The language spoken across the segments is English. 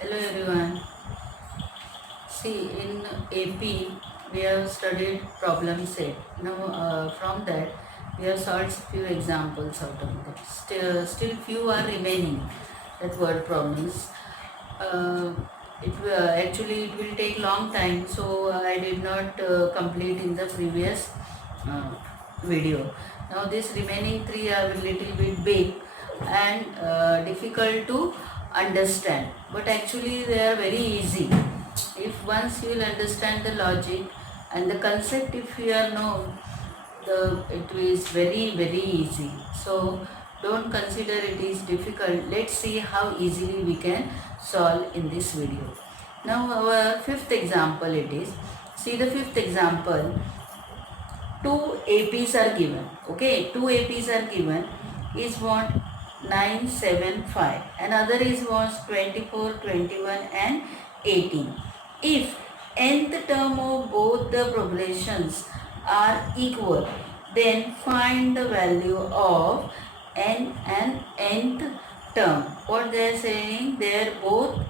Hello everyone. See, in AP we have studied problem set. Now from that we have solved few examples out of that. Still few are remaining. That word problems. Uh, actually it will take long time, so I did not complete in the previous uh, video. Now this remaining three are a little bit big and difficult to understand, but actually they are very easy if once you will understand the logic and the concept. If you are know the it is very easy, so don't consider it is difficult. Let's see how easily we can solve in this video. Now our fifth example it is. See the fifth example. Two APs are given. Okay, two APs are given. Is what 975. Another is was 24, 21 and 18. If nth term of both the progressions are equal, then find the value of n and nth term. What they are saying, they are both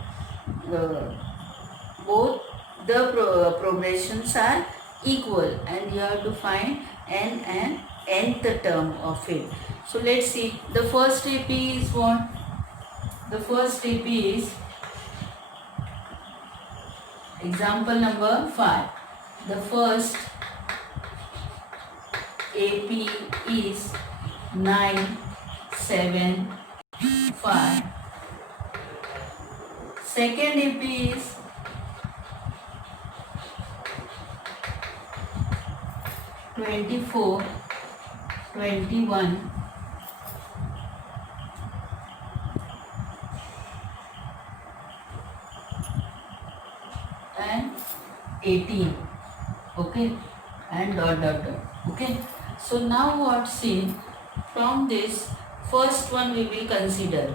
the progressions are equal and you have to find n and nth term of it. So let's see. The first AP is what? The first AP is example number 5. The first AP is 9, 7, 5. Second AP is 24, 21 and 18. Okay, and dot. Okay, so now what? See, from this first one we will consider.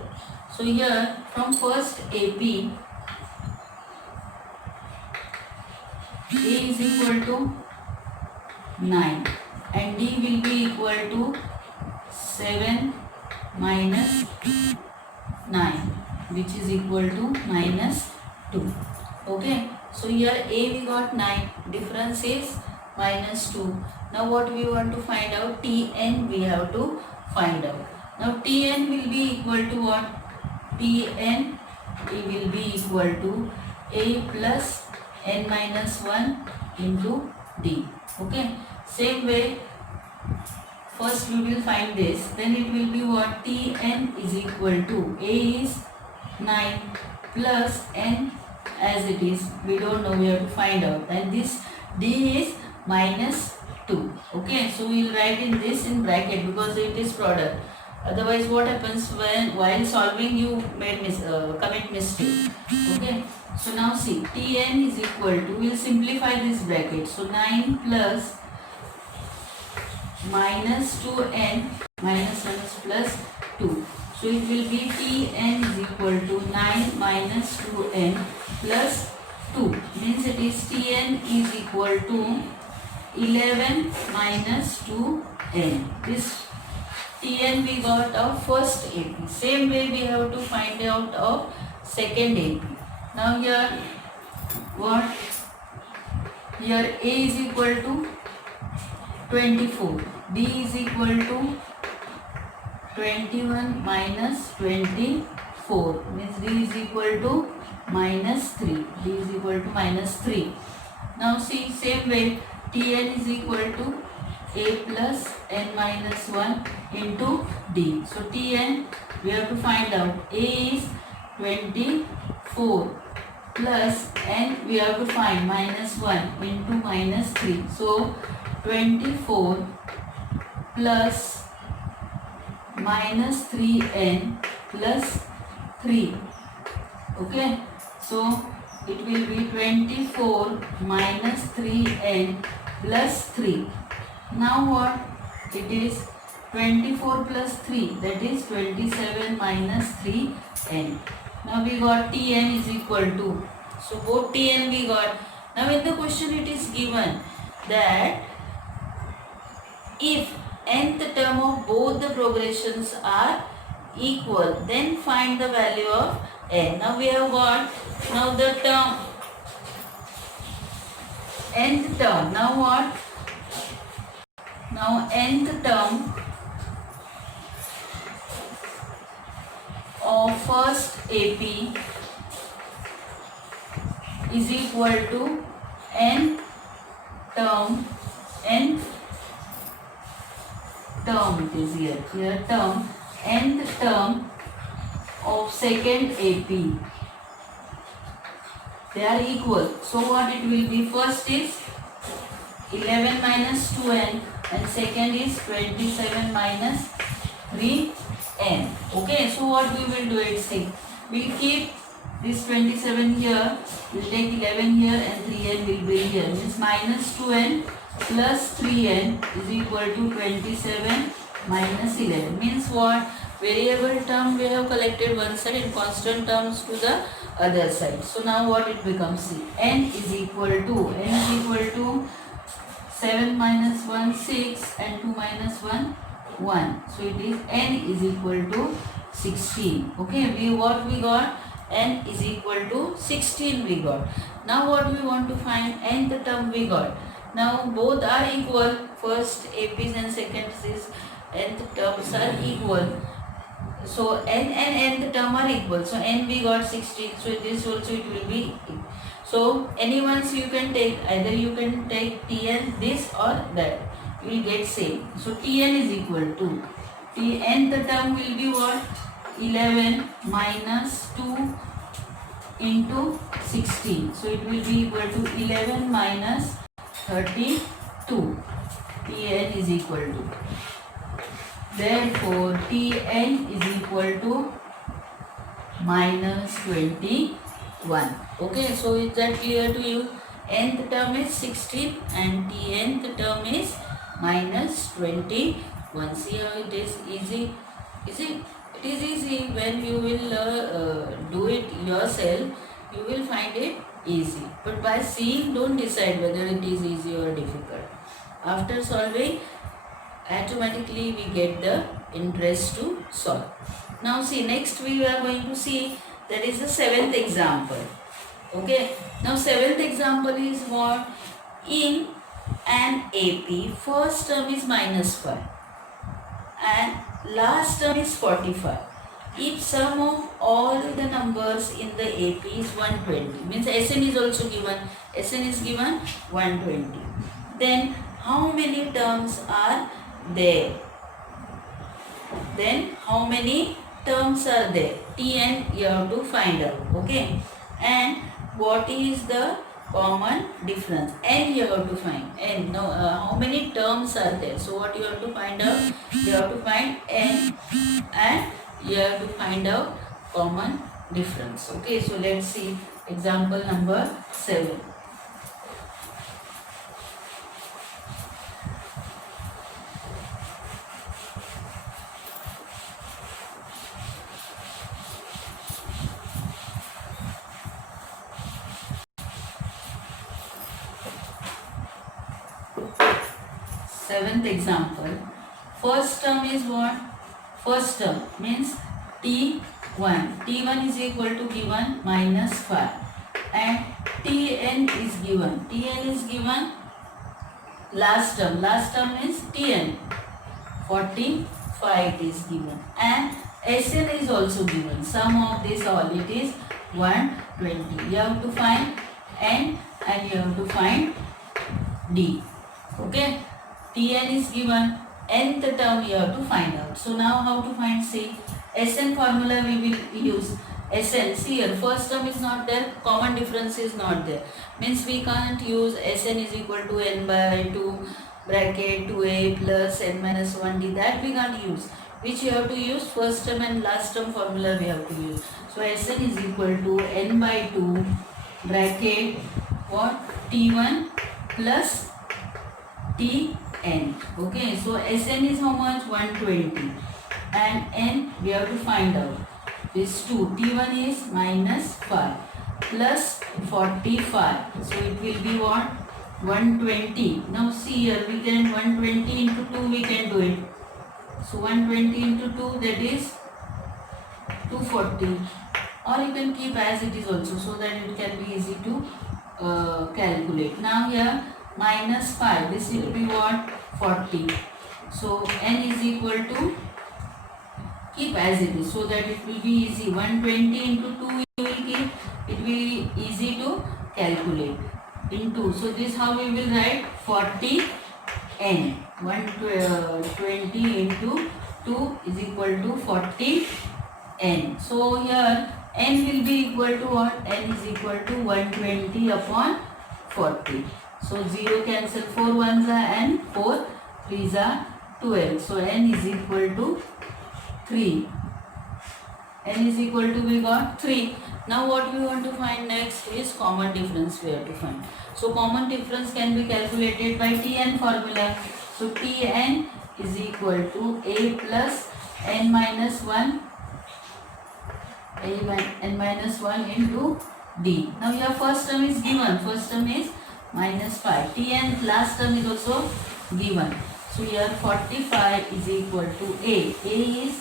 So here from first AP, A is equal to 9 and D will be equal to 7 minus 9, which is equal to minus 2. Okay, so here A we got 9, difference is minus 2. Now what we want to find out? Tn we have to find out. Now Tn will be equal to what? Tn will be equal to A plus n minus 1 into D. Okay, same way first we will find this, then it will be what? Tn is equal to A is 9 plus n as it is, we don't know, we have to find out, and this D is minus 2. Okay, so we will write in this in bracket because it is product. Otherwise what happens when while solving you made commit mistake. Okay, so now see, Tn is equal to, we will simplify this bracket, so 9 plus minus 2n minus 1 is plus 2. So it will be Tn is equal to 9 minus 2n plus 2. Means it is Tn is equal to 11 minus 2n. This Tn we got of first AP. Same way we have to find out of second AP. Now here what? Here A is equal to 24. B is equal to 21 minus 24. Means D is equal to minus 3. D is equal to minus 3. Now see, same way Tn is equal to A plus n minus 1 into D. So Tn we have to find out. A is 24 plus n we have to find minus 1 into minus 3. So 24 plus minus 3n plus 3. Okay, so it will be 24 minus 3n plus 3. Now what? It is 24 plus 3, that is 27 minus 3n. Now we got Tn is equal to, so both Tn we got. Now in the question it is given that if nth term of both the progressions are equal, then find the value of n. Now we have got now the term nth term. Now what? Now nth term of first AP is equal to nth term it is here term nth term of second AP. They are equal. So what it will be? First is 11 minus 2n and second is 27 minus 3n. Okay, so what we will do it? See, we'll keep this 27 here, we'll take 11 here and 3n will be here. Means minus 2n plus 3n is equal to 27 minus 11. Means what? Variable term we have collected one side and constant terms to the other side. So now what it becomes? See, n is equal to 7 minus 1 6 and 2 minus 1 1. So it is n is equal to 16. Okay, what we got? N is equal to 16 we got. Now what we want to find? Nth term we got. Now both are equal. First APs and seconds is nth terms are equal. So n and nth term are equal. So n we got 16. So this also it will be. So any ones you can take. Either you can take Tn this or that. You will get same. So Tn is equal to nth term will be what? 11 minus 2 into 16. So it will be equal to 11 minus 32. Tn is equal to. Therefore, Tn is equal to minus 21. Okay, so is that clear to you? Nth term is 16 and Tnth term is minus 21. See how it is easy? Is it? It is easy. When you will do it yourself, you will find it easy. But by seeing, don't decide whether it is easy or difficult. After solving, automatically we get the interest to solve. Now see, next we are going to see, that is the 7th example. Okay. Now 7th example is what? In an AP, first term is minus 5 and last term is 45. If sum of all the numbers in the AP is 120, means Sn is also given. Sn is given 120. Then how many terms are there? Then how many terms are there? Tn you have to find out. Okay. And what is the common difference? N you have to find. N. No, how many terms are there? So what you have to find out? You have to find n and you have to find out common difference. Okay, so let's see example number 7. Seventh example. First term is what? First term means T1. T1 is equal to given minus 5 and Tn is given. Tn is given last term. Last term is Tn. 45 is given and Sn is also given. Sum of this all it is 120. You have to find N and you have to find D. Okay. Tn is given, nth term you have to find out. So now how to find? See, Sn formula we will use. Sn, see here, first term is not there, common difference is not there. Means we can't use Sn is equal to n by 2 bracket 2a plus n minus 1d. That we can't use. Which you have to use? First term and last term formula we have to use. So Sn is equal to n by 2 bracket what? T1 plus Tn. Okay, so Sn is how much? 120 and n we have to find out. This 2. T1 is minus 5 plus 45. So it will be what? 120. Now see here, we can 120 into 2 we can do it. So 120 into 2, that is 240. or you can keep as it is also, so that it can be easy to calculate. Now here minus 5, this will be what? 40. So n is equal to, keep as it is so that it will be easy. 120 into 2 you will keep, it will be easy to calculate. Into, so this how we will write? 40 n. 120 into 2 is equal to 40 n. So here n will be equal to what? N is equal to 120 upon 40. So 0 cancel, 4 ones are and 4 threes are 12. So n is equal to 3. N is equal to, we got 3. Now what we want to find next is common difference we have to find. So common difference can be calculated by Tn formula. So Tn is equal to a plus n minus 1, n minus 1 into d. Now your first term is given, first term is minus 5. Tn last term is also given. So here 45 is equal to a is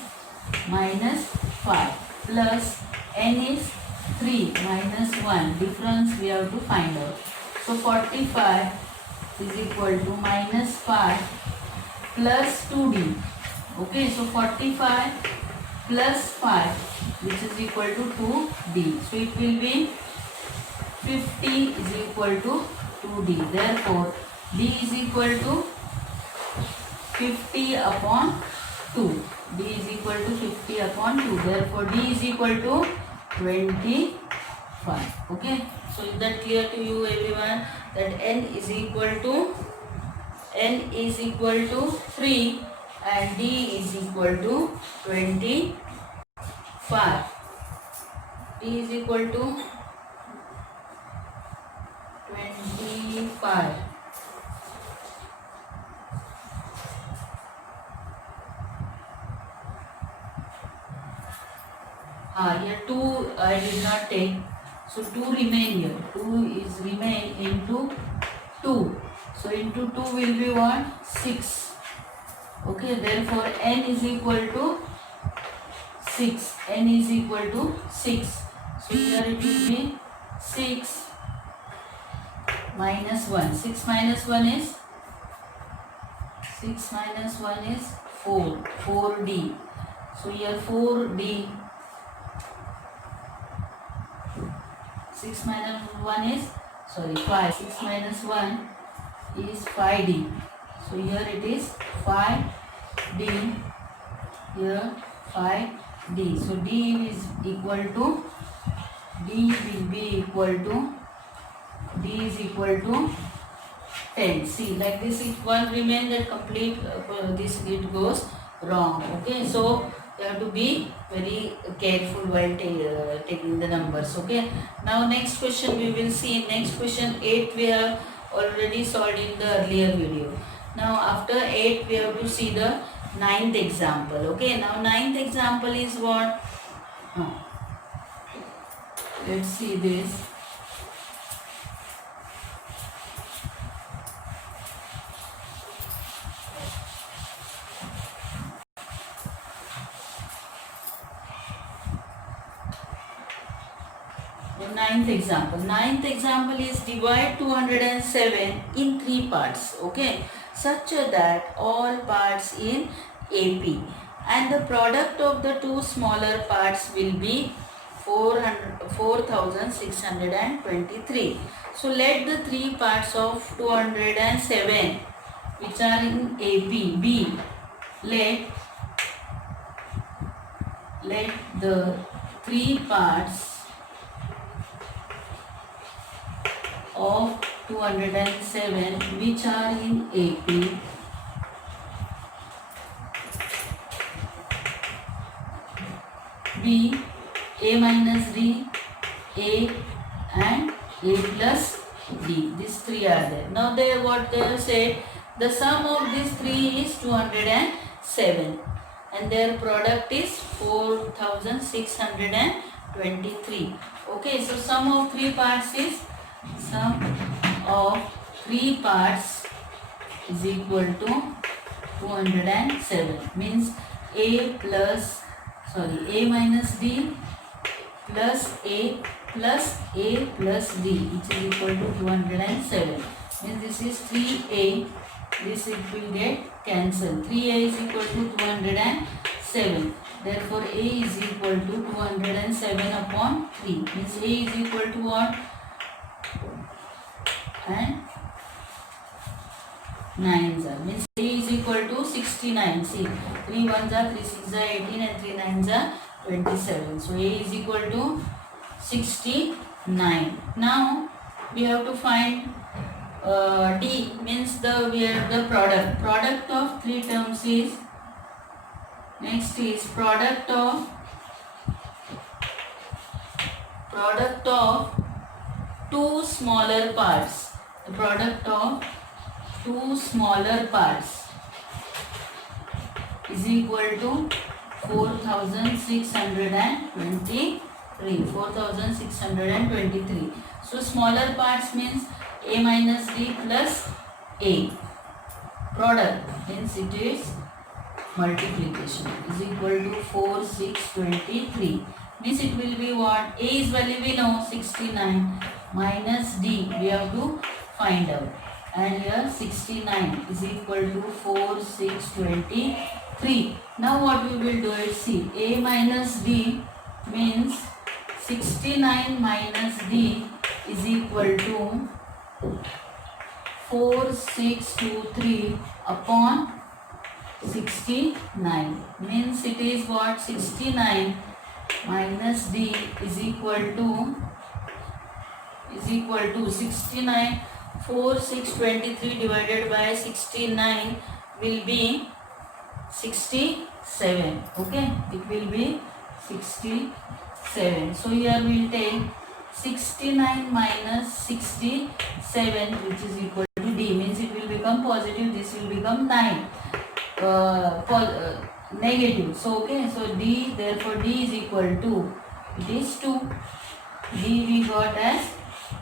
minus 5 plus n is 3 minus 1, difference we have to find out. So 45 is equal to minus 5 plus 2d. Okay, so 45 plus 5 which is equal to 2d. So it will be 50 is equal to 2d. Therefore d is equal to 50 upon 2. D is equal to 50 upon 2. Therefore d is equal to 25. Okay. So is that clear to you everyone? That n is equal to 3 and d is equal to 25. D is equal to 25. Here 2 I did not take, so 2 remain here. 2 is remain into 2. So into 2 will be what? 6. Okay, therefore n is equal to 6. N is equal to 6. So here it will be 6 minus 1. 6 minus 1 is 4. 4d. So here 4d. 6 minus 1 is 5. 6 minus 1 is 5d. So here it is 5d. Here 5d. So d is equal to, d will be equal to, d is equal to 10. See, like this, if one remains, that complete this it goes wrong. Okay, so you have to be very careful while taking the numbers. Okay, now next question we will see. Next question 8 we have already solved in the earlier video. Now after 8 we have to see the 9th example. Okay, now 9th example is what? Let's see this. Ninth example. Ninth example is divide 207 in 3 parts. Okay, such that all parts in AP and the product of the 2 smaller parts will be 4623. So let the 3 parts of 207 which are in AP be. Let the 3 parts of 207 which are in AP be A minus D, A and A plus D. These 3 are there. Now they what they have said, the sum of these 3 is 207 and their product is 4623. Okay, so sum of 3 parts is equal to 207, means A minus D plus a plus d, which is equal to 207. Means this is 3a, this it will get cancelled. 3a is equal to 207. Therefore a is equal to 207 upon 3. Means a is equal to what? And 9s are. Means a is equal to 69. See, 3 1s are 3 6s are 18 and 3 9s are 27. So a is equal to 69. Now we have to find d, means we have the product of 3 terms is, next is product of 2 smaller parts. The product of 2 smaller parts is equal to 4623. 4623. So smaller parts means a minus d plus a. Product means it is multiplication, is equal to 4623. Means it will be what? A is value we know, 69, minus d we have to find out. And here 69 is equal to 4623. Now what we will do is, see, a minus d means 69 minus d is equal to 4623 upon 69. Means it is what? 69 minus d is equal to 69. 4623 divided by 69 will be 67. Okay, it will be 67. So here we will take 69 minus 67, which is equal to d. Means it will become positive, this will become 9, negative. So okay, so d, therefore d is equal to, it is 2. d we got as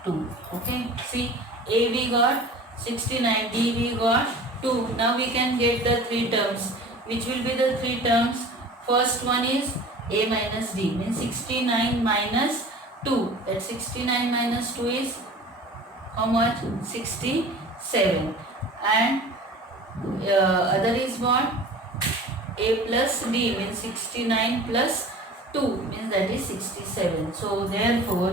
2. Okay, see, a we got 69, d we got 2. Now we can get the 3 terms. Which will be the 3 terms? First one is a minus d, means 69 minus 2. That 69 minus 2 is how much? 67. And other is what? A plus d, means 69 plus 2, means that is 67. So therefore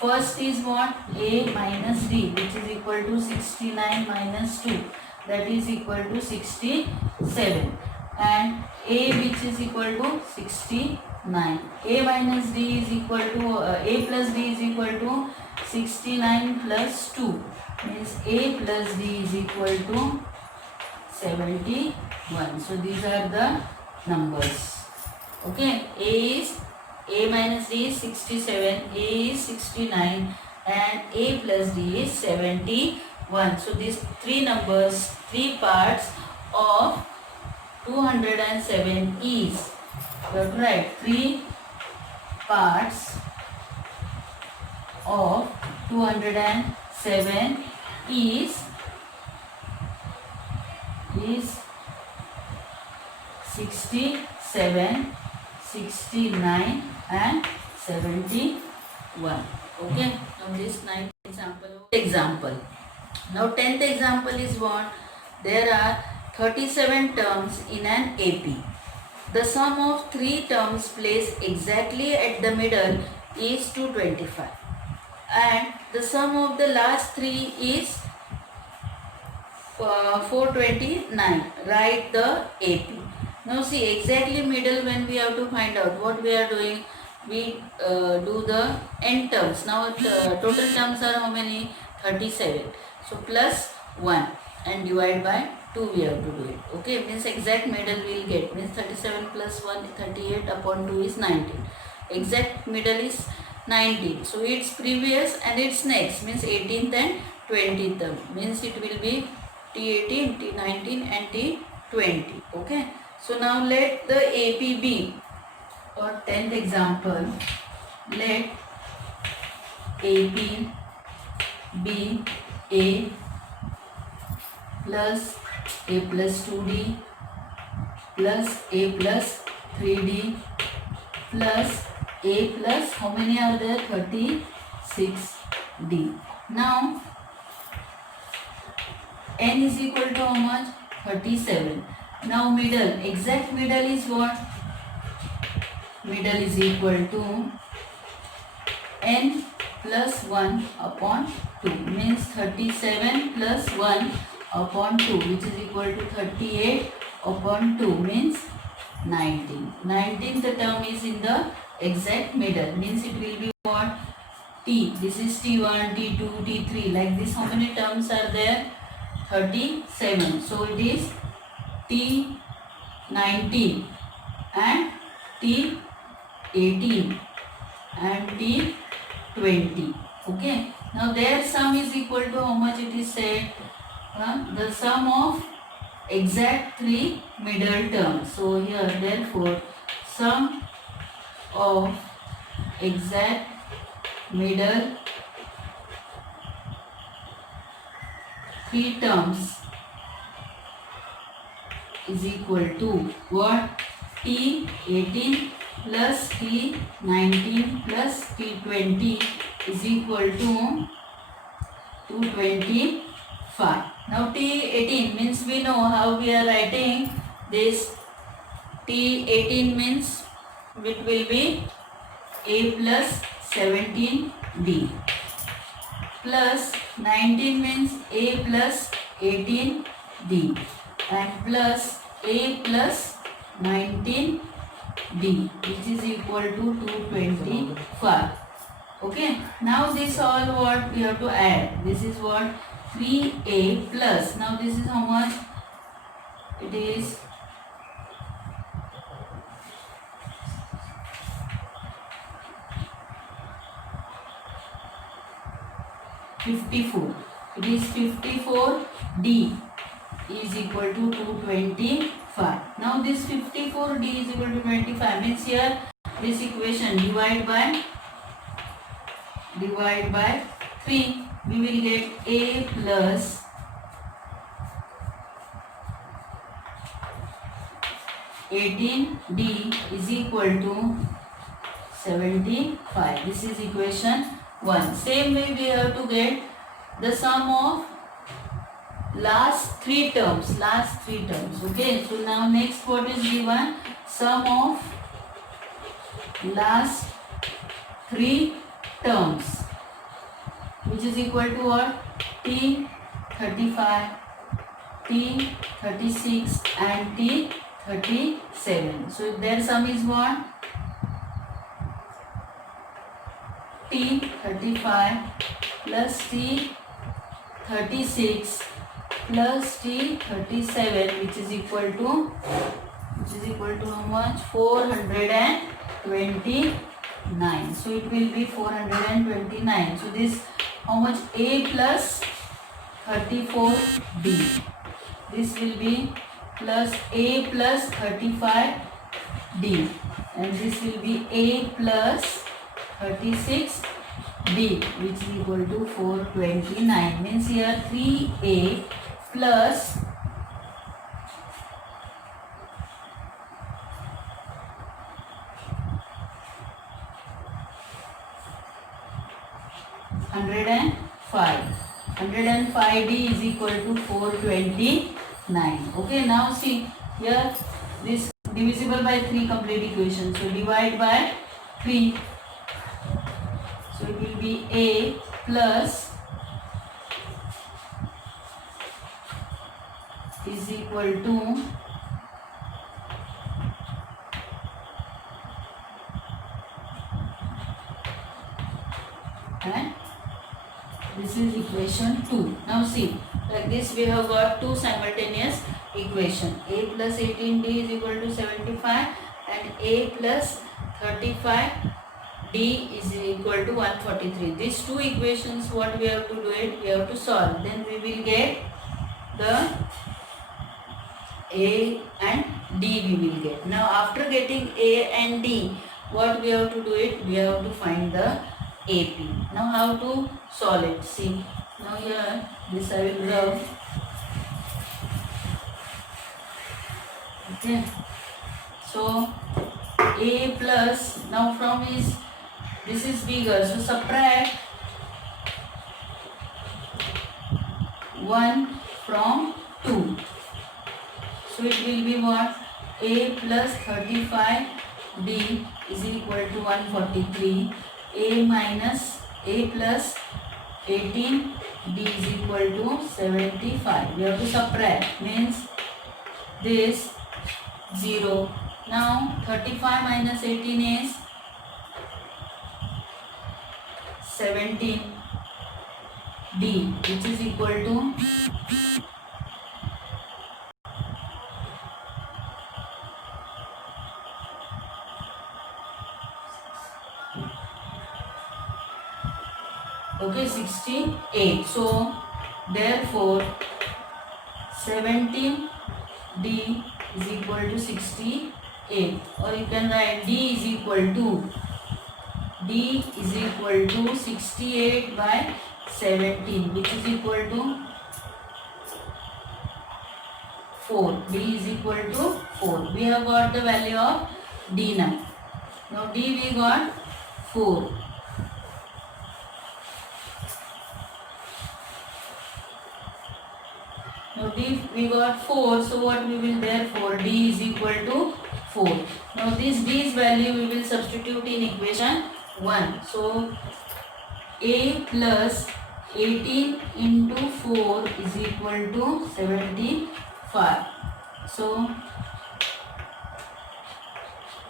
first is what? A minus d, which is equal to 69 minus 2, that is equal to 67. And a, which is equal to 69. A minus d is equal to a plus d is equal to 69 plus 2, means a plus d is equal to 71. So these are the numbers. Okay, a minus d is 67, a is 69, and a plus d is 71. So these 3 numbers, 3 parts of 207 is, you have to write 3 parts of 207 is 67, 69 and 71. Okay, now this 9th example. Now 10th example is what? There are 37 terms in an AP. The sum of 3 terms placed exactly at the middle is 225. And the sum of the last 3 is 429. Write the AP. Now see, exactly middle, when we have to find out, what we are doing, we do the n terms. Now total terms are how many? 37. So plus 1 and divide by 2 we have to do it. Okay, means exact middle we will get. Means 37 plus 1 is 38 upon 2 is 19. Exact middle is 19. So its previous and its next, means 18th and 20th term. Means it will be T18, T19 and T20. Okay. So now let the AP be, for 10th example, let AP be A plus 2D plus A plus 3D plus A plus how many are there? 36D. Now n is equal to how much? 37. Now middle, exact middle is what? Middle is equal to n plus 1 upon 2, means 37 plus 1 upon 2, which is equal to 38 upon 2, means 19. 19th term is in the exact middle, means it will be what? T. This is T1, T2, T3, like this. How many terms are there? 37. So it is T19 and T18 and T20. Okay. Now their sum is equal to how much it is said? The sum of exact three middle terms. So here therefore sum of exact middle three terms is equal to what? T18 plus T19 plus T20 is equal to 225. Now T18 means we know how we are writing this. T18 means it will be A plus 17D plus 19 means A plus 18D and plus A plus 19D, which is equal to 225. Okay. Now this all what we have to add. This is what? 3A plus. Now this is how much? It is 54. It is 54D is equal to 225. Now this 54D is equal to 25 means here this equation divide by 3, we will get A plus 18D is equal to 75. This is equation 1. Same way we have to get the sum of last three terms. Okay. So now next what is given? Sum of last three terms, which is equal to what? T35, T36 and T37. So their sum is what? T35 plus T36 plus T37, which is equal to how much? 429. So it will be 429. So this how much? A plus 34D. This will be plus A plus 35D and this will be A plus 36D, which is equal to 429. Means here 3A plus 105D is equal to 429. Okay, now see here this divisible by 3 complete equation. So divide by 3. So it will be A plus is equal to and this is equation 2. Now see, like this we have got two simultaneous equation. A plus 18D is equal to 75 and A plus 35D is equal to 143. These two equations, what we have to do it? We have to solve. Then we will get the A and D we will get. Now after getting A and D, what we have to do it? We have to find the AP. Now how to solve it? See, now here this I will rub. Okay. So A plus, now from is, this is bigger, so subtract 1 from 2. So it will be what? A plus 35D is equal to 143. A minus A plus 18D is equal to 75. We have to subtract, means this 0. Now 35 minus 18 is 17D, which is equal to okay 68. So therefore 17D is equal to 68, or you can write D is equal to 68 by 17, which is equal to 4. D is equal to 4. We have got the value of D now. Now D we got 4. Now D we got 4, so what we will, therefore D is equal to 4. Now this D's value we will substitute in equation 1. So A plus 18 into 4 is equal to 75. So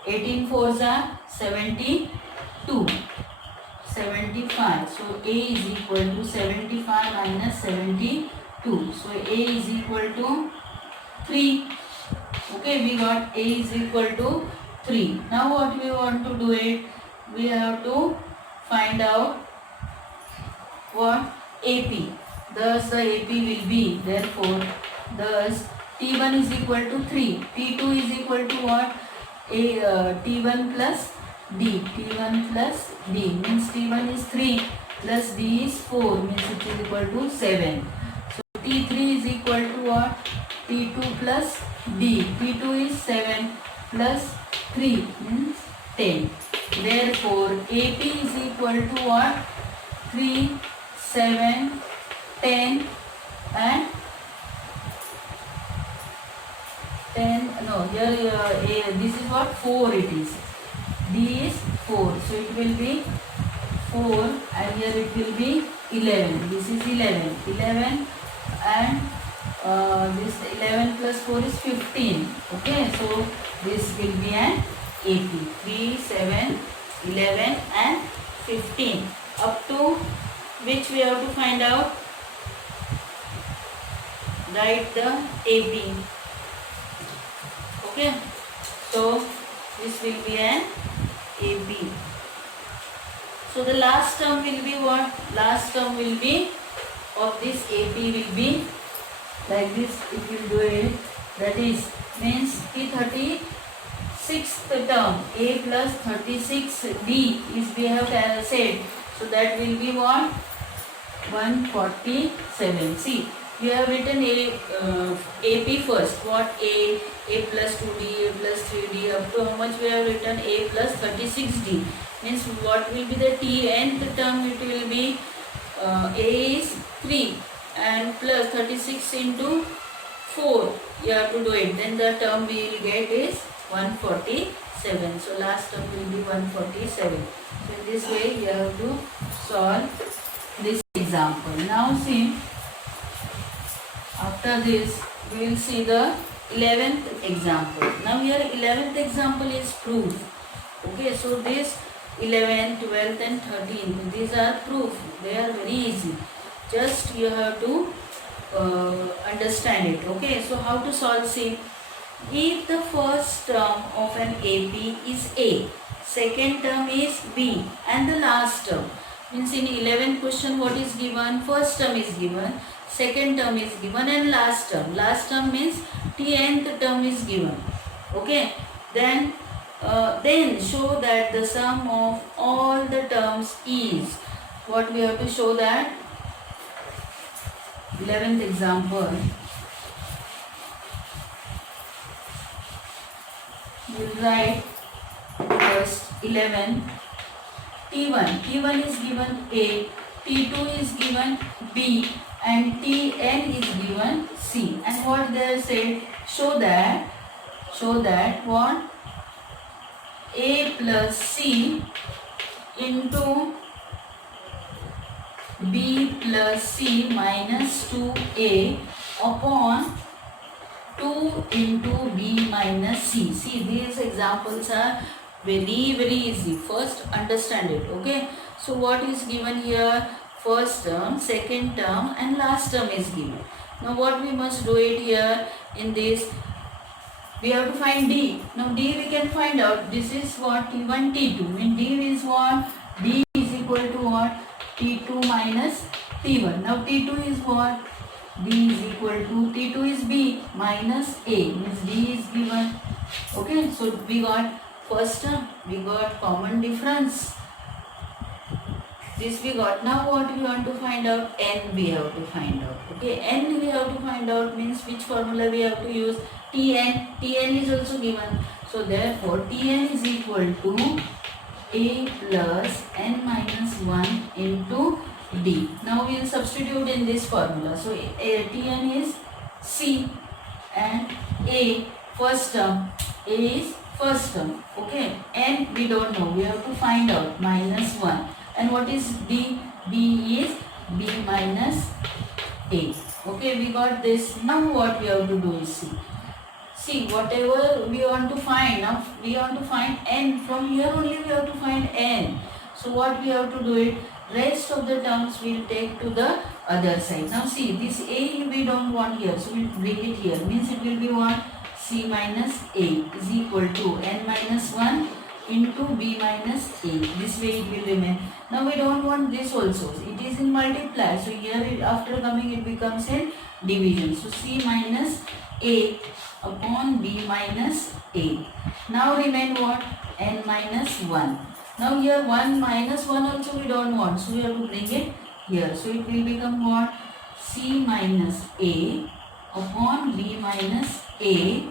18 fours are 72. 75. So A is equal to 75 minus 72. So A is equal to 3. Okay, we got A is equal to 3. Now what we want to do it, we have to find out what AP. Thus the AP will be, therefore, thus T1 is equal to 3. T2 is equal to what? T1 plus D. T1 plus D means T1 is 3 plus D is 4, means it is equal to 7. So T3 is equal to what? T2 plus D. T2 is 7 plus 3 means 10. Therefore AP is equal to what? 3, 7, 10 and 10, no, here this is what? 4 it is. D is 4. So it will be 4 and here it will be 11. This is 11. 11 and this 11 plus 4 is 15. Okay, so this will be an AP. 3, 7, 11 and 15. Up to which we have to find out? Write the AP. Okay, so this will be an AP. So the last term will be what? Last term will be of this AP will be like this. If you do it, that is means P36th term A plus 36D is we have said. So that will be what? 147. See, we have written AP first. What? A plus 2D, A plus 3D, up to how much we have written? A plus 36D. Means what will be the nth term? It will be A is 3 and plus 36 into 4. You have to do it. Then the term we will get is 147. So last term will be 147. So in this way you have to solve this example. Now see, after this we will see the 11th example. Now here 11th example is proof. Okay, so this 11th, 12th and 13th, these are proof. They are very easy. Just you have to understand it. Okay, so how to solve? See, if the first term of an AP is A, second term is B and the last term, means in 11th question what is given? First term is given, second term is given and last term. Last term means nth term is given. Okay, then show that the sum of all the terms is what we have to show that 11th example. You write 11. T1 is given A, T2 is given B, and Tn is given C. And what they have said, show that what A plus C into B plus C minus 2A upon 2 into B minus C. See, these examples are very easy. First understand it, okay? So what is given here? First term, second term and last term is given. Now what we must do it here in this, we have to find D. Now D we can find out. This is what T1, T2. When D is what? D is equal to what? T2 minus T1. Now T2 is what? D is equal to T2 is B minus A, means D is given. Okay, so we got first term, we got common difference. This we got. Now what we want to find out? N we have to find out. Okay, N we have to find out means which formula we have to use? Tn. Tn is also given. So therefore Tn is equal to A plus N minus 1 into D. Now we will substitute in this formula. So Tn is C and A first term. A is first term. Okay. N we don't know. We have to find out. Minus 1. And what is D? D is B minus A. Okay. We got this. Now what we have to do is see. See, whatever we want to find. Now we want to find N. From here only we have to find N. So what we have to do it? Rest of the terms we will take to the other side. Now see, this A we don't want here, so we will bring it here. Means it will be what? C minus A is equal to N minus 1 into B minus A. This way it will remain. Now we don't want this also. It is in multiply. So here after coming it becomes in division. So C minus A upon B minus A. Now remain what? N minus 1. Now here 1 minus 1 also we don't want. So we have to bring it here. So it will become what? C minus A upon B minus A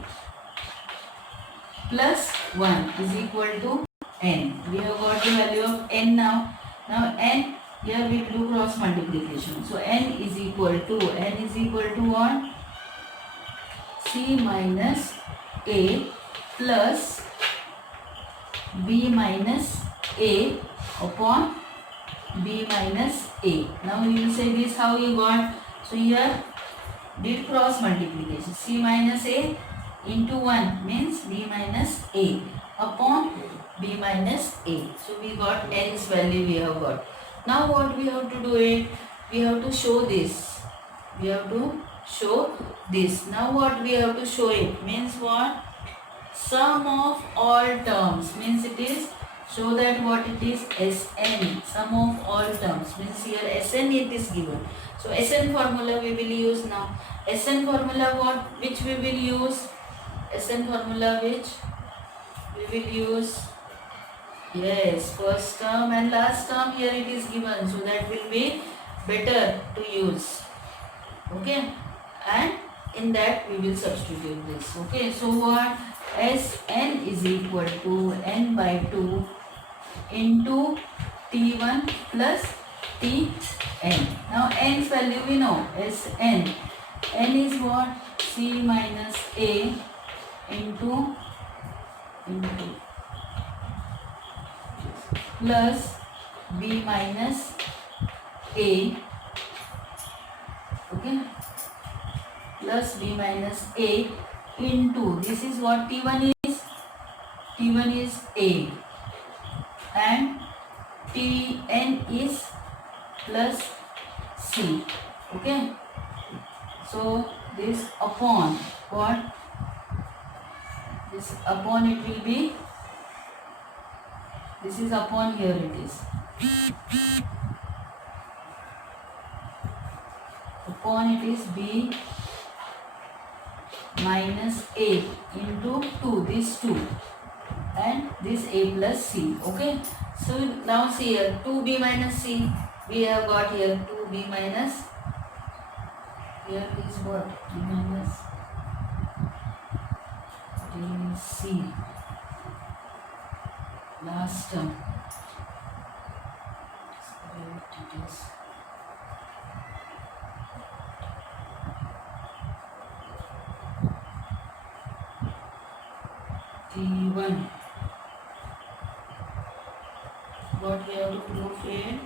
plus 1 is equal to N. We have got the value of N now. Now N, here we do cross multiplication. So N is equal to what? C minus A plus B minus A upon B minus A. Now you will say this how you got. So here did cross multiplication. C minus A into 1 means B minus A upon B minus A. So we got N's value we have got. Now what we have to do it? We have to show this. We have to show this. Now what we have to show it? Means what? Sum of all terms. Means it is, show that what it is? Sn. Sum of all terms. Means here Sn it is given. So Sn formula we will use now. Sn formula what? Which we will use? Sn formula which we will use? Yes, first term and last term here it is given. So that will be better to use. Okay. And in that we will substitute this. Okay. So what? Sn is equal to n by 2 into T1 plus Tn. Now n's value we know. Sn. N is what? C minus A into plus B minus A. Okay. Plus B minus A into, this is what T1 is? T1 is A and Tn is plus C. Okay. So this upon what? This upon it will be, this is upon here it is. Upon it is B minus A into 2, this 2 and this A plus C. Okay. So now see here 2B minus C we have got here 2B minus, here is what? B minus C. last term. It is T1. What we have to prove here?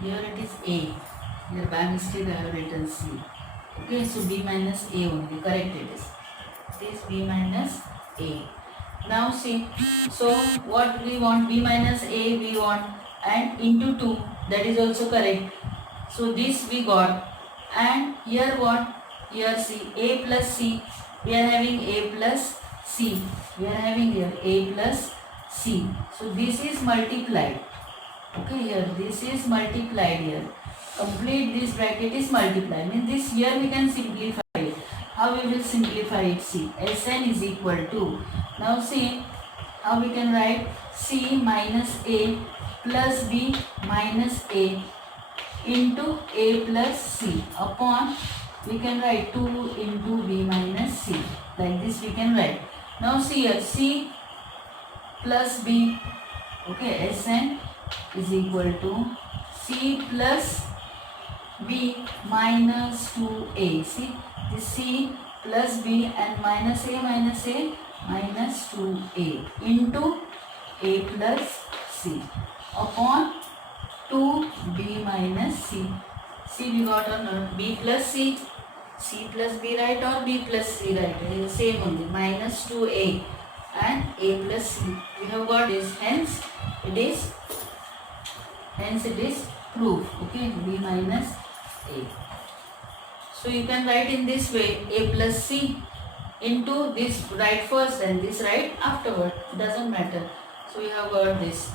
Here it is A. Here by mistake I have written C. Okay, so B minus A only. Correct it is. It is B minus A. Now see, so what we want? B minus A we want, and into 2, that is also correct. So this we got, and here what? Here C, A plus C, we are having A plus C, we are having here A plus C. So this is multiplied. Okay, here this is multiplied here. Complete this bracket is multiplied. Means this here we can simplify it. How we will simplify it? See, Sn is equal to, now see how we can write C minus A plus B minus A into A plus C upon, we can write 2 into B minus C. Like this we can write. Now see here C plus B. Okay, Sn is equal to C plus B minus 2A. See, this C plus B and minus A minus 2A into A plus C upon 2B minus C. C we got on B plus C. C plus B right or B plus C right? It is the same only. Minus 2A and A plus C. We have got this. Hence it is proof. Okay, B minus A. So you can write in this way, A plus C into this write first and this write afterward. Doesn't matter. So we have got this.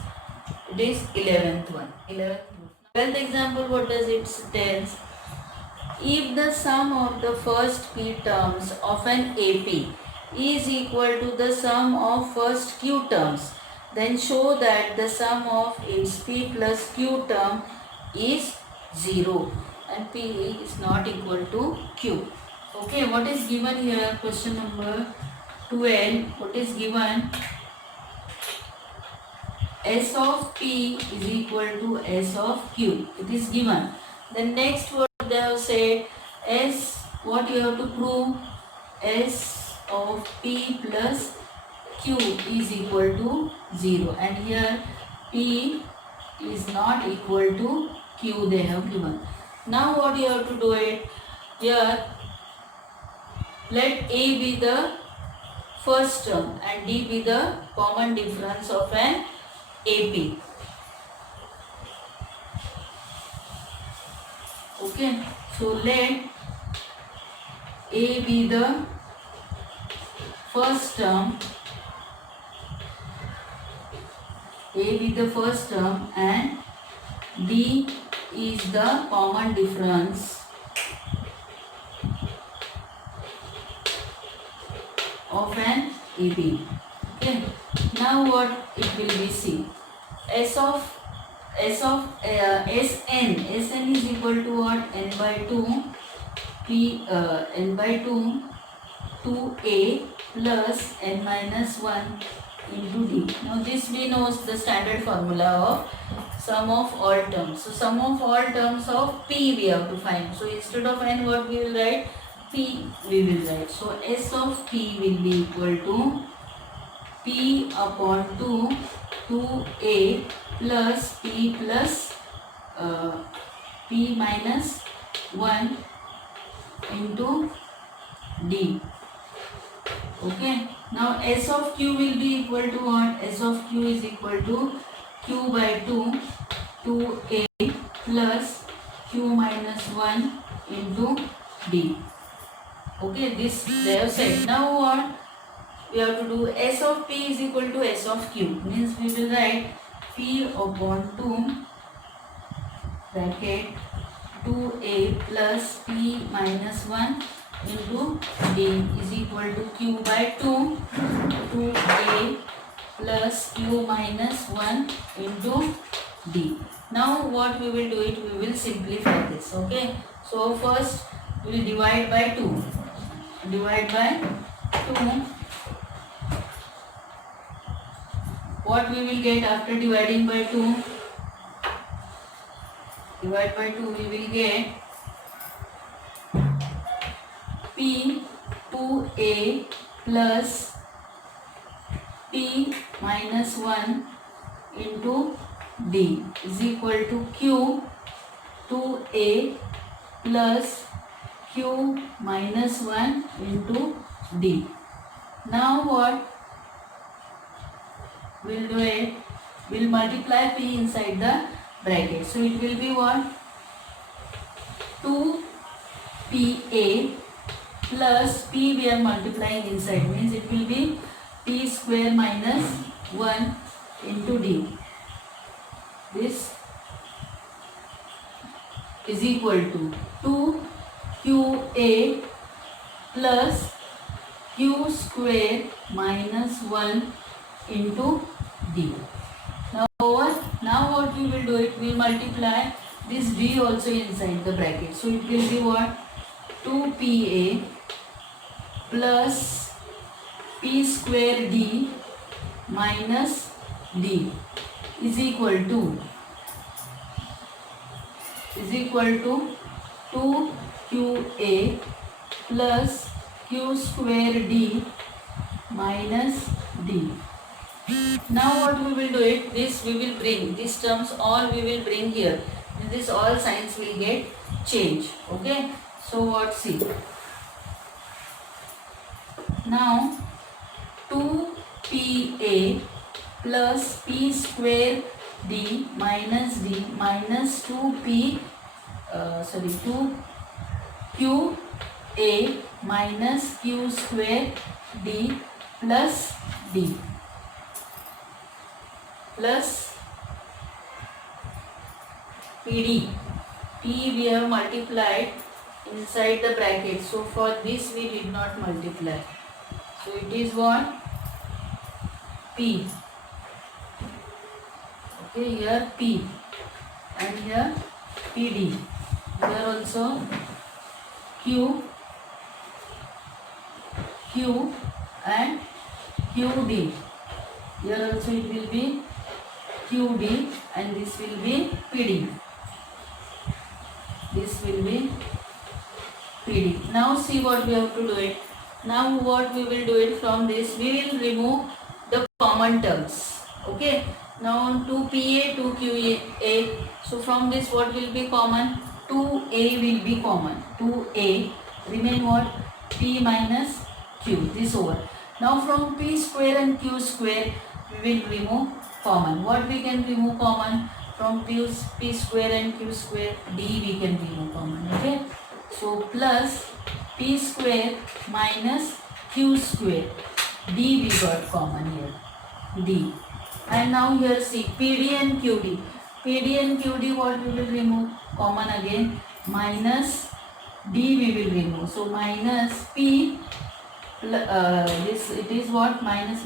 It is 11th one. 12th example, what does it tell? If the sum of the first P terms of an AP is equal to the sum of first Q terms, then show that the sum of its P plus Q term is 0 and P is not equal to Q. Okay, what is given here? Question number 12. What is given? S of P is equal to S of Q. It is given. Then next what they have said, S, what you have to prove? S of P plus Q is equal to 0. And here P is not equal to Q they have given. Now what you have to do it? Here let A be the first term and D be the common difference of an AP. Okay, so let A be the first term, and D is the common difference of an AP. Okay, now what it will be? See, Sn is equal to what? N by 2 P N by 2 2A plus N minus 1 into D. Now this we know the standard formula of sum of all terms. So sum of all terms of P we have to find. So instead of N, what we will write? P we will write. So S of P will be equal to P upon 2A plus P plus P minus 1 into D. Okay. Now S of Q will be equal to what? S of Q is equal to Q by 2A plus Q minus 1 into D. Okay, this they have said. Now what? We have to do S of P is equal to S of Q. Means we will write P upon 2 bracket 2A plus P minus 1 into D is equal to Q by 2A plus Q minus 1 into D. Now what we will do it? We will simplify this. Okay. So first we will divide by 2. Divide by 2. what we will get after dividing by 2? Divide by 2, we will get P 2A plus P minus 1 into D is equal to Q 2A plus Q minus 1 into D. Now what we'll do it, we'll multiply P inside the bracket. So it will be what? 2PA plus P we are multiplying inside, means it will be P square minus 1 into D. This is equal to 2QA plus Q square minus 1 into D. Now what we will do it, we multiply this D also inside the bracket. So it will be what? 2PA plus P square D minus D is equal to 2QA plus Q square D minus D. Now what we will do it, this we will bring, these terms all we will bring here. This all signs will get changed. Okay. So what, see. Now 2PA plus P square D minus 2QA minus Q square D plus D plus PD. P we have multiplied inside the bracket, so for this we did not multiply. So it is what? P. Okay, here P and here PD. Here also Q and QD. Here also it will be QD and this will be PD. This will be PD. Now see what we have to do it. Now what we will do it, from this we will remove the common terms. Okay. Now 2PA, 2QA. So from this what will be common? 2A will be common. 2A remain what? P minus Q. This over. Now from P square and Q square we will remove common. What we can remove common? From P square and Q square, D we can remove common. Okay. So plus P square minus Q square. D we got common here. D. And now here see PD and QD. PD and QD what we will remove? Common again. Minus D we will remove. So minus P, this it is what? Minus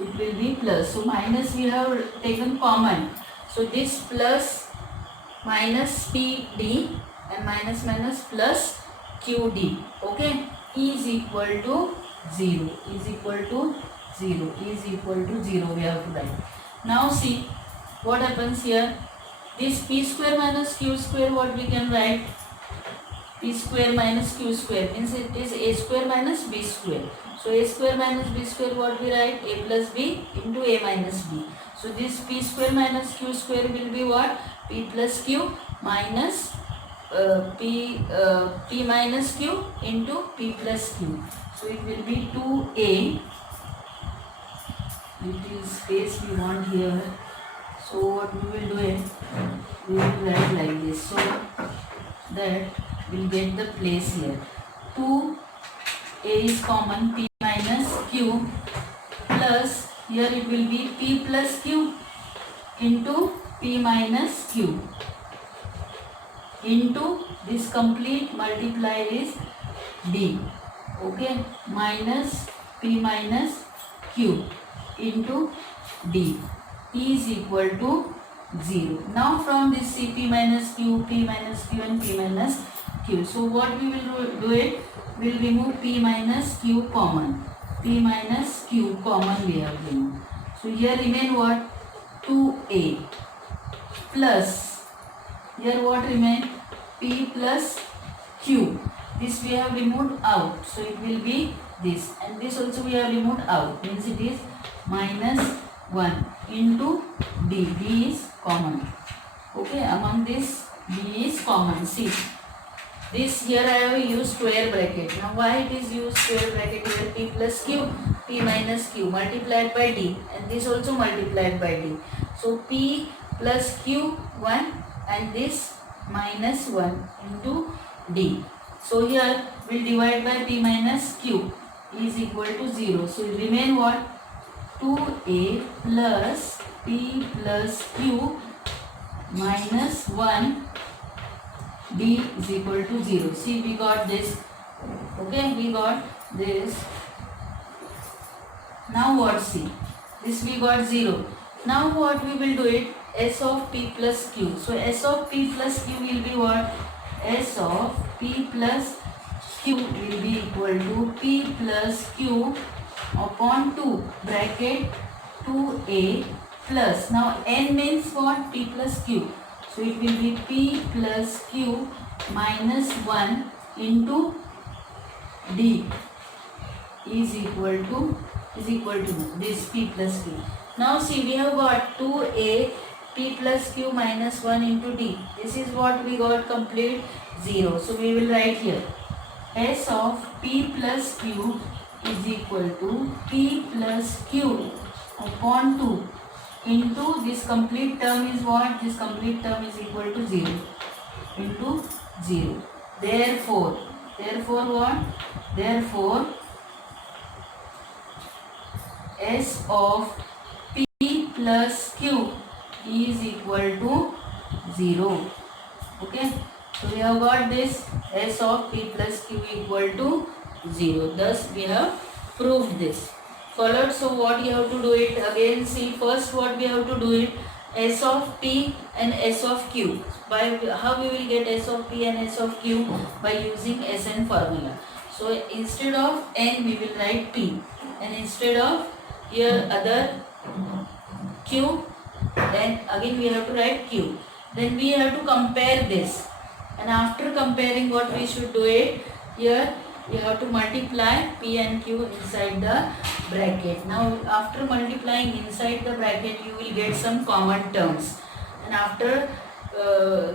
it will be plus. So minus we have taken common. So this plus minus PD and minus plus QD. Okay. Is equal to 0. Is equal to 0. Is equal to 0 we have to write. Now see what happens here. This P square minus Q square, what we can write? P square minus Q square means it is A square minus B square. So A square minus B square, what we write? A plus B into A minus B. So this P square minus Q square will be what? P plus Q minus P minus Q into P plus Q. So it will be 2A. It is space we want here. So what we will do it? We will write like this. So that we'll get the place here. 2A is common, P minus Q plus, here it will be P plus Q into P minus Q into this complete multiply is D. Okay, minus P minus Q into D is equal to 0. Now from this P minus Q, P minus Q and P minus Q. So what we will do it? We will remove P minus Q common. P minus Q common we have removed. So here remain what? 2a plus, here what remain? P plus Q. This we have removed out, so it will be this, and this also we have removed out, means it is minus 1 into D. D is common. Okay, among this D is common. See, this here I have used square bracket. Now why it is used square bracket here? P plus Q, P minus Q multiplied by D, and this also multiplied by D. So P plus Q 1 and this minus 1 into D. So here we'll divide by P minus Q is equal to 0. So it remain what? 2a plus P plus Q minus 1 D is equal to 0. See, we got this. Okay, we got this. Now what? See, this we got 0. Now what we will do it? S of P plus Q. So S of P plus Q will be what? S of P plus Q will be equal to P plus Q upon 2 bracket 2a plus. Now N means what? P plus Q. So it will be P plus Q minus 1 into D is equal to this P plus Q. Now see, we have got 2a P plus Q minus 1 into D. This is what we got, complete 0. So we will write here S of P plus Q is equal to P plus Q upon 2 into this complete term is what? This complete term is equal to 0 into 0. Therefore what? Therefore S of P plus Q is equal to 0. Okay. So we have got this S of P plus Q equal to 0. Thus we have proved this. Followed. So what you have to do it again? See, first what we have to do it, S of P and S of Q. By how we will get S of P and S of Q? By using Sn formula. So instead of N we will write P, and instead of here other Q, then again we have to write Q. Then we have to compare this, and after comparing what we should do it, here we have to multiply P and Q inside the bracket. Now after multiplying inside the bracket you will get some common terms, and after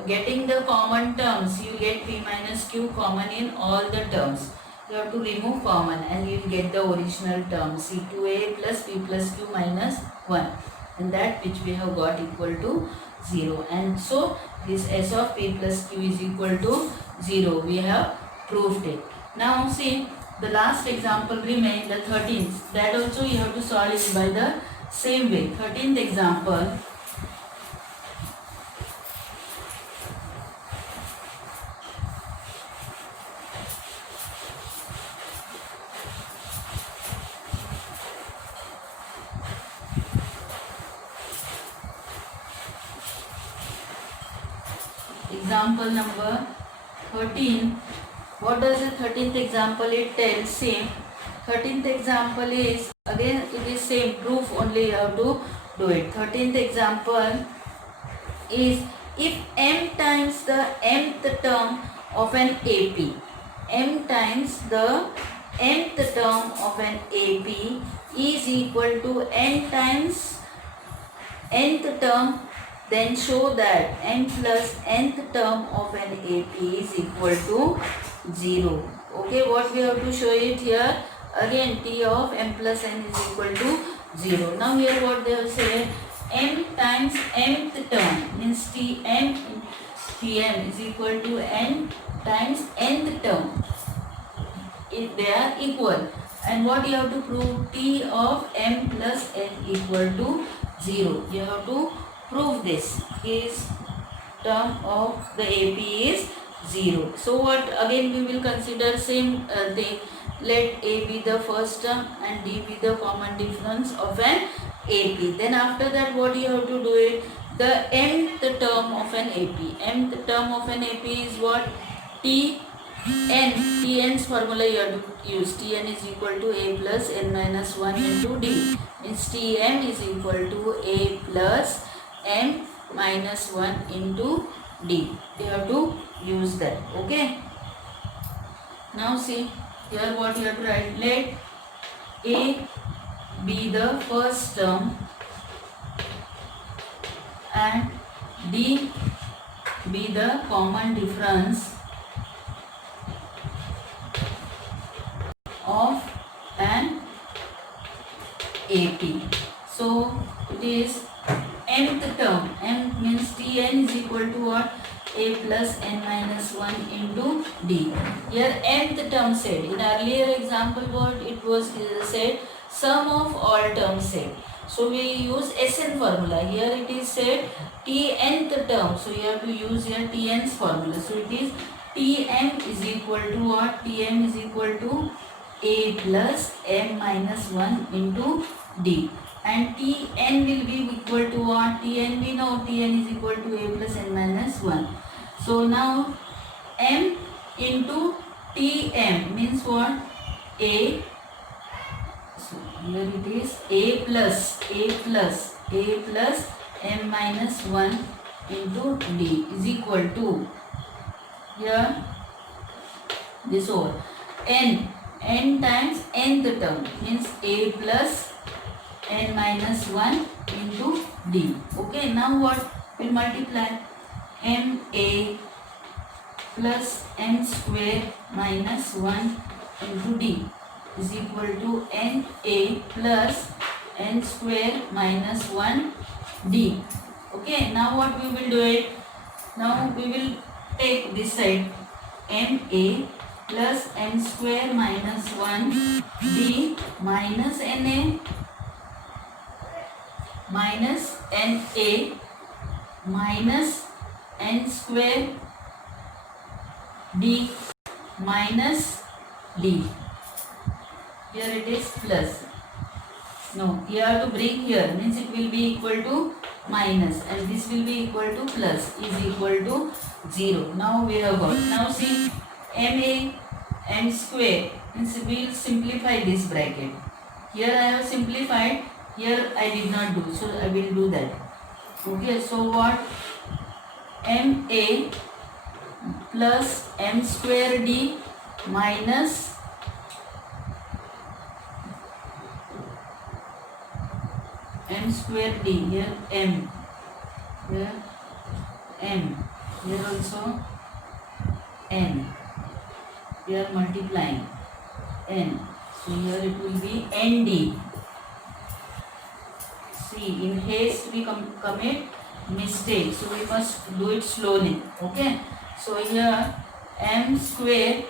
getting the common terms you get P minus Q common in all the terms. You have to remove common and you will get the original term C2a plus P plus Q minus 1, and that which we have got equal to 0. And so this S of P plus Q is equal to 0. We have proved it. Now see, the last example remains, the 13th. That also you have to solve it by the same way. 13th example. Example number 13. What does the 13th example it tells? Same. 13th example is, again it is same proof, only you have to do it. 13th example is, if m times the mth term of an AP, m times the mth term of an AP is equal to n times nth term, then show that n plus nth term of an AP is equal to 0. Okay, what we have to show it here? Again, T of m plus n is equal to 0. Now here what they have said, m times mth term means Tm is equal to n times nth term. If they are equal, and what you have to prove? T of m plus n equal to 0. You have to prove this. His term of the AP is 0. So what, again we will consider same thing. Let A be the first term and D be the common difference of an AP. Then after that what you have to do it? The mth term of an AP. Mth term of an AP is what? T n, Tn's formula you have to use. Tn is equal to a plus n minus 1 into d. Means Tm is equal to a plus m minus 1 into d. You have to use that. Okay. Now see here what you have to write. Let a be the first term and d be the common difference of an AP. So it is nth term. M means Tn is equal to what? A plus n minus 1 into d. Here nth term said. In earlier example what it was said, sum of all terms said. So we use Sn formula. Here it is said Tnth term. So you have to use here Tn's formula. So it is Tm is equal to what? Tm is equal to a plus m minus 1 into d. And Tn will be equal to what? Tn we know Tn is equal to a plus n minus 1. So now m into Tm means what? A. So here it is a plus m minus 1 into d is equal to, here this over n times nth term means a plus n minus 1 into d. Okay, now what will multiply? M a plus n square minus 1 into d is equal to n a plus n square minus 1 d. Okay, now what we will do it? Now we will take this side m a plus n square minus 1 d minus n a minus n a minus n square d minus d. Here it is plus. No, you have to bring here, means it will be equal to minus and this will be equal to plus, is equal to 0. Now we have got. Now see ma m square, means we will simplify this bracket. Here I have simplified, here I did not do, so I will do that. Okay, so what? ma plus m square d minus m square d, here m, here m, here also n, we are multiplying n, so here it will be nd. See, in haste we commit mistake, so we must do it slowly. Okay, so here m square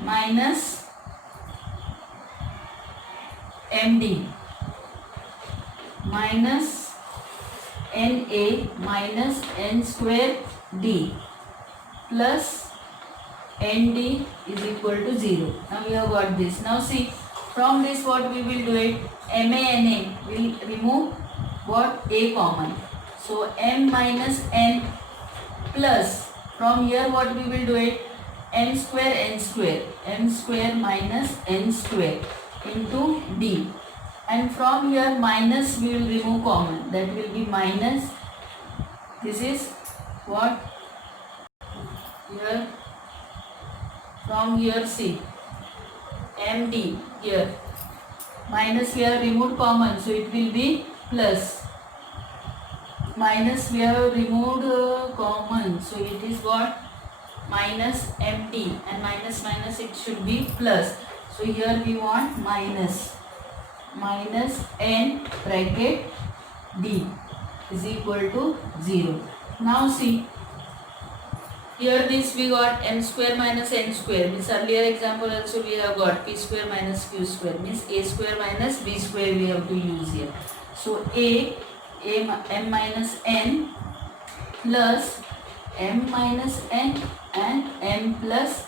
minus md minus na minus n square d plus nd is equal to 0. Now we have got this. Now see, from this what we will do it? ma na will remove what? A common. So m minus n plus, from here what we will do it? m square minus n square into d. And from here minus we will remove common, that will be minus, this is what? Here, from here see, md, here minus we have removed common, so it will be plus, minus we have removed common, so it is what? Minus md, and minus minus it should be plus, so here we want minus n bracket d is equal to 0. Now see, here this we got m square minus n square, means earlier example also we have got p square minus q square, means a square minus b square we have to use here. So m minus n plus m minus n and m plus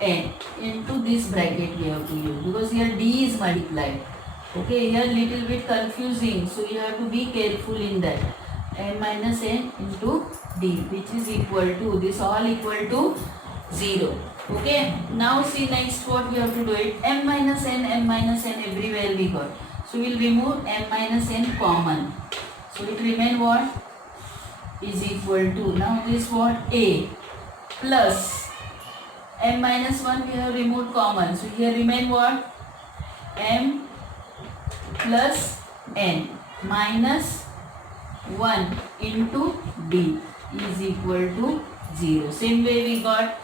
n into this bracket we have to use, because here d is multiplied. Okay, here little bit confusing, so you have to be careful in that. M minus n into d, which is equal to, this all equal to 0. Okay, now see next what we have to do it. M minus n everywhere we got. So we will remove m minus n common. So it remain what? Is equal to, now this what? A plus m minus 1 we have removed common. So here remain what? M plus n minus 1 into d is equal to 0. Same way we got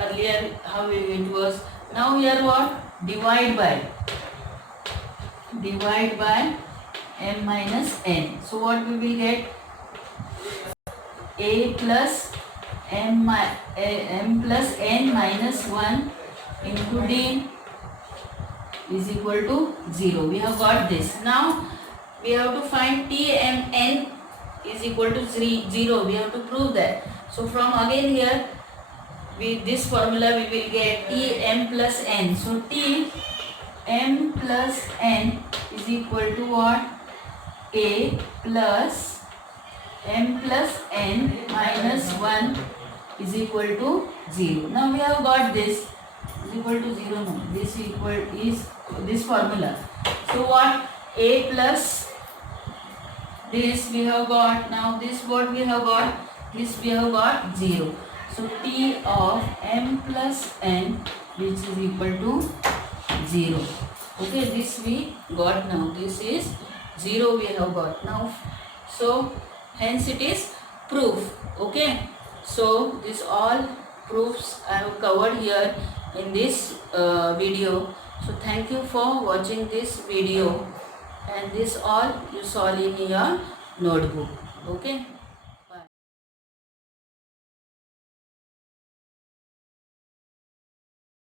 earlier how it was. Now here what? Divide by m minus n. So what we will get? A plus m plus n minus 1 into d is equal to 0. We have got this. Now we have to find t m n is equal to 0. We have to prove that. So from again here, with this formula we will get t m plus n. So t m plus n is equal to what? A plus m plus n minus 1 is equal to 0. Now we have got this is equal to 0. No, this equal is this formula. So what? A plus this we have got. Now this what we have got? This we have got 0. So t of m plus n which is equal to 0. Okay, this we got now. This is 0 we have got now. So hence it is proof. Okay, so this all proofs I have covered here in this video. So thank you for watching this video, and this all you solve in your notebook. Okay.